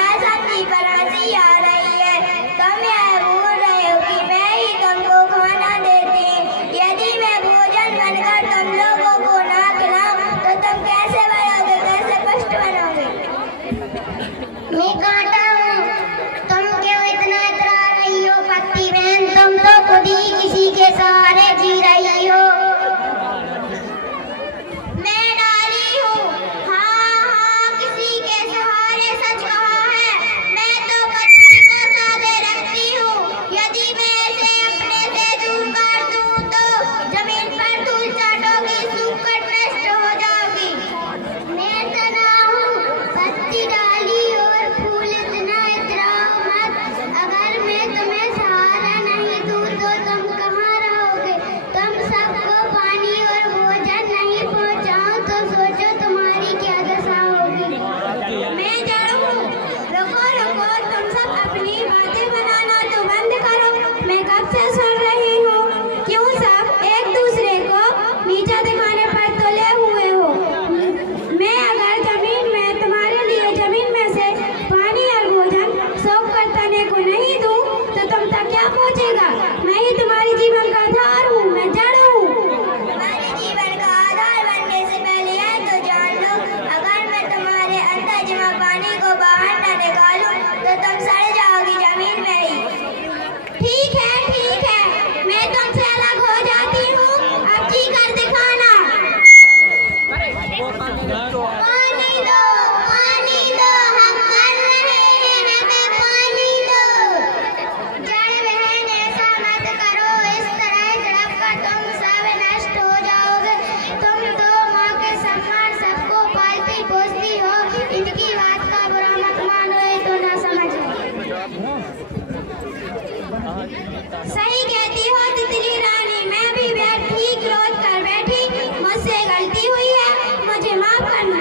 ना समझी पर हंसी आ रही है। तुम यह भूल रहे हो कि मैं ही तुमको खाना देती हूँ। यदि मैं भोजन बनकर तुम लोगों को ना खिलाऊं तो तुम कैसे बनोगे, कैसे पुष्ट बनोगे? मैं कांटा हूँ, तुम क्यों इतना इतरा रही हो? पत्ती बहन, तुम तो खुद ही किसी के सहारे जी रही हो। मैं डाली हूँ, हाँ, किसी के सहारे, सच कहा है। मैं तो पत्ती को सादे रखती हूँ। यदि मैं इसे अपने से दूर कर दूँ तो जमीन पर धूल चाटोगी, सूखकर नष्ट हो जाओगी। मैं तना हूँ, पत्ती डाली और फूल, इतना इतराओ मत। अगर मैं तुम्हें सहारा नहीं दूँ तो तुम कहाँ रहोगे? तुम सबको पानी और भोजन नहीं पहुँचाऊँ तो सोचो तुम्हारी क्या दशा होगी। मैं जड़ हूँ, रुको रुको, तुम सब अपनी बातें बनाना तो बंद करो। मैं कब से सुन रही हूँ, क्यों सब एक दूसरे को नीचा दिखाने पर तुले हुए हो? मैं अगर जमीन में तुम्हारे लिए जमीन में से पानी और भोजन सोख कर तने को नहीं दूँ तो तुम तक क्या पहुँचेगा? मैं ही तुम्हारी जीवन का आधार हूँ, मैं जड़ हूँ। तुम्हारे जीवन का आधार बनने से पहले यह तो जान लो, अगर मैं तुम्हारे अंदर जमा पानी को बाहर न निकालूं तो तुम सड़ जाओगी जमीन में ही। ठीक है, मैं तुमसे अलग हो जाती हूँ, अब जी कर दिखाना। पानी दो, हम मर रहे हैं, हमें पानी दो। जड़ बहन, ऐसा मत करो, इस तरह झड़प कर तुम सब नष्ट हो जाओगे। तुम तो माँ के समान सबको पालती पोसती हो, इनकी बात का बुरा मत मानो, ये तो ना समझो। सही कहती हो तितली रानी, मैं भी ठीक रोज कर बैठी, मुझसे गलती हुई है, मुझे माफ करना।